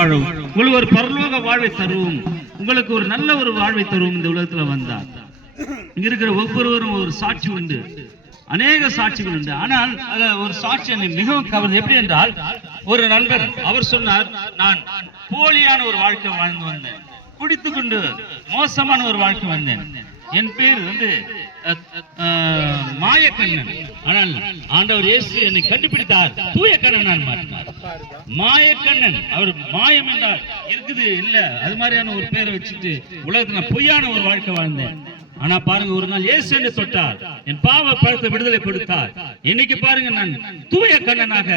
வாழும். உங்களுக்கு ஒரு பரலோக வாழ்வை தருவோம். உங்களுக்கு ஒரு நல்ல ஒரு வாழ்வை தருவோம் இந்த உலகத்துல வந்தார் இங்க இருக்கிற ஒவ்வொருவரும் ஒரு சாட்சி உண்டு. அநேக சாட்சிகள் உண்டு. ஆனால் அதுல ஒரு சாட்சி என்னை மிகவும் கவர்ந்து எப்படி என்றால் ஒரு நண்பர் அவர் சொன்னார் நான் போலியான ஒரு வாழ்க்கை வாழ்ந்து வந்தேன். குடித்துக்கொண்டு மோசமான ஒரு வாழ்க்கை வந்தேன். என் பேர் வந்து மாயக்கண்ணன். ஆனால் ஆண்டவர் இயேசு என்னை கண்டுபிடித்தார். தூய கண்ணன் நான் மாற்றினார் மாயக்கண்ணன். அவர் மாயம் என்றால் இருக்குது இல்ல. அது மாதிரியான ஒரு பேரை வச்சுட்டு உலகத்துல நான் பொய்யான ஒரு வாழ்க்கை வாழ்ந்தேன். ஆனா பாருங்க ஒரு நாள் ஏசு என்று தொட்டார். என் பாவ பழத்தை விடுதலை கொடுத்தார். இன்னைக்கு பாருங்க நான் தூய கண்ணனாக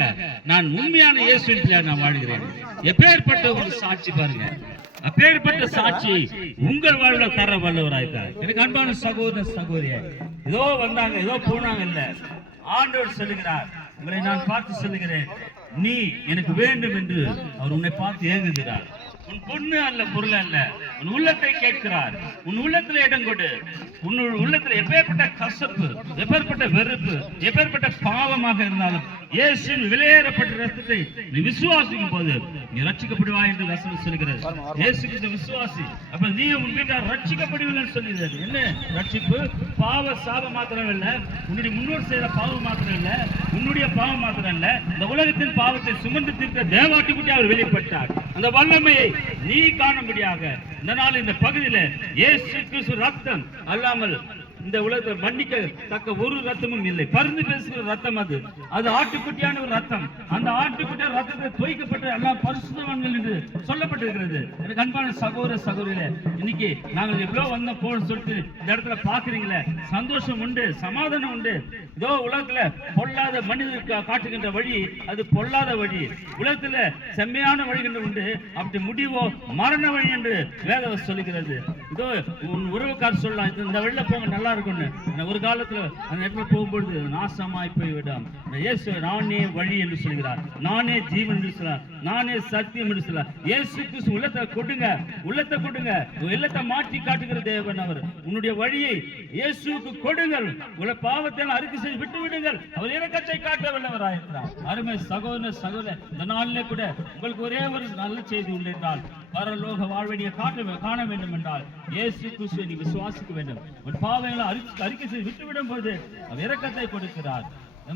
நான் உண்மையான இயேசு நான் வாழ்கிறேன். எப்பேற்பட்ட ஒரு சாட்சி பாருங்க. அப்பேற்பட்ட சாட்சி உங்கள் வாழ்வில் தர வல்லவராய்த்தார் எனக்கு அன்பான சகோதர சகோதரிய ஏதோ வந்தாங்க ஏதோ போனாங்க இல்ல ஆண்டவர் சொல்லுகிறார். உங்களை நான் பார்த்து சொல்லுகிறேன். நீ எனக்கு வேண்டும் என்று அவர் உன்னை பார்த்து ஏங்குகிறார். உன் பொண்ணு அல்ல பொருள் அல்ல. உன் உள்ளத்தை கேட்கிறார். உன் உள்ளத்துல இடம் கொடு. உன் உள்ளத்துல எப்பேற்பட்ட கசப்பு எப்பேற்பட்ட வெறுப்பு எப்பேற்பட்ட பாவமாக இருந்தாலும் இயேசுவின் விலையேறப்பட்ட ரத்தத்தை நீ விசுவாசிக்கும் போது நீ ரட்சிக்கப்படுவாய் என்று வசனம் சொல்கிறது இயேசு கிறிஸ்து விசுவாசி. அப்ப நீ உன் வீட்டார் ரட்சிக்கப்படுவீர்கள் சொல்லுகிறது. என்ன? ரட்சிப்பு பாவ சாபம் மாத்திரம் இல்ல உன்னுடைய முன்னோர் செய்த பாவம் மாத்திரம் இல்ல உன்னுடைய பாவம் மாத்திரம் இல்ல இந்த உலகத்தின் பாவத்தை சுமந்து தீர்க்க தேவாட்டி குட்டி அவர் வெளிப்பட்டார். அந்த வல்லமையை நீ காணும்படியாக இந்த நாள் இந்த பகுதியில இயேசு கிறிஸ்து ரத்தம் அல்லாமல் இந்த உலகத்தை மன்னிக்க தக்க ஒரு ரத்தமும் இல்லை. பருந்து பேசுகிற ரத்தம் அது. அது ஆட்டுக்குட்டியான ஒரு ரத்தம். அந்த ஆட்டுக்குட்டிய ரத்தத்தை தோய்க்கப்பட்ட எல்லாம் பரிசுத்தவான்கள் என்று சொல்லப்பட்டிருக்கிறது. எனக்கு அன்பான சகோதர சகோதரிகளே இன்னைக்கு நாங்கள் எவ்வளோ வந்த போன்னு சொல்லிட்டு இந்த இடத்துல பாக்குறீங்களே சந்தோஷம் உண்டு சமாதானம் உண்டு. இதோ உலகத்துல பொல்லாத மனிதருக்கு காட்டுகின்ற வழி அது பொல்லாத வழி. உலகத்துல செம்மையான வழி என்று உண்டு. அப்படி முடிவோ மரண வழி என்று வேதம் சொல்லுகிறது. இதோ உன் உறவுக்கார் சொல்லலாம் இந்த வழியில போங்க நல்லா இருக்கும்னு. ஆனா ஒரு காலத்துல அந்த இடத்துல போகும்பொழுது நாசமாய் போய்விடும். இந்த இயேசு நானே வழி என்று சொல்கிறார். நானே ஜீவன் என்று சொல்றார் நானே சத்தியம் என்று சொல்றார் இயேசு கிறிஸ்து உள்ளத்தை கொடுங்க. உள்ளத்தை கொடுங்க. உன் இல்லத்தை மாற்றி காட்டுகிற தேவன் அவர். உன்னுடைய வழியை இயேசுக்கு கொடுங்கள். உள்ள பாவத்தை எல்லாம் அறிக்கை செய்து விட்டு விடுங்கள். அவர் இறக்கத்தை காட்ட வல்லவராயிருக்கிறார் அருமை சகோதர சகோதர இந்த நாளிலே கூட உங்களுக்கு ஒரே ஒரு நல்ல செய்தி உண்டு என்றால் பரலோக வாழ்வடியை காட்ட காண வேண்டும் என்றால் இயேசு கிறிஸ்துவை நீ விசுவாசிக்க வேண்டும். உன் பாவங்களை அறிக்கை செய்து விட்டுவிடும் போது அவர் இறக்கத்தை கொடுக்கிறார்.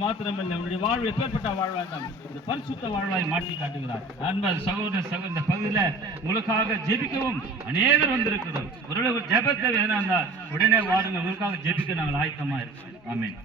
மாத்திரமல்ல உன்னுடைய வாழ்வு எப்பேற்பட்ட வாழ்வாய் தான் இந்த பரிசுத்த வாழ்வாய் மாற்றி காட்டுகிறார். அன்பர் சகோதர சகோதர இந்த பகுதியில உங்களுக்காக ஜெபிக்கவும். அநேகர் வந்திருக்கிறோம் ஒரு ஜெபத்தை இருந்தால் உடனே வாருங்க உங்களுக்காக ஜெபிக்க நாங்கள் ஆயத்தமா இருக்கோம் ஆமேன்.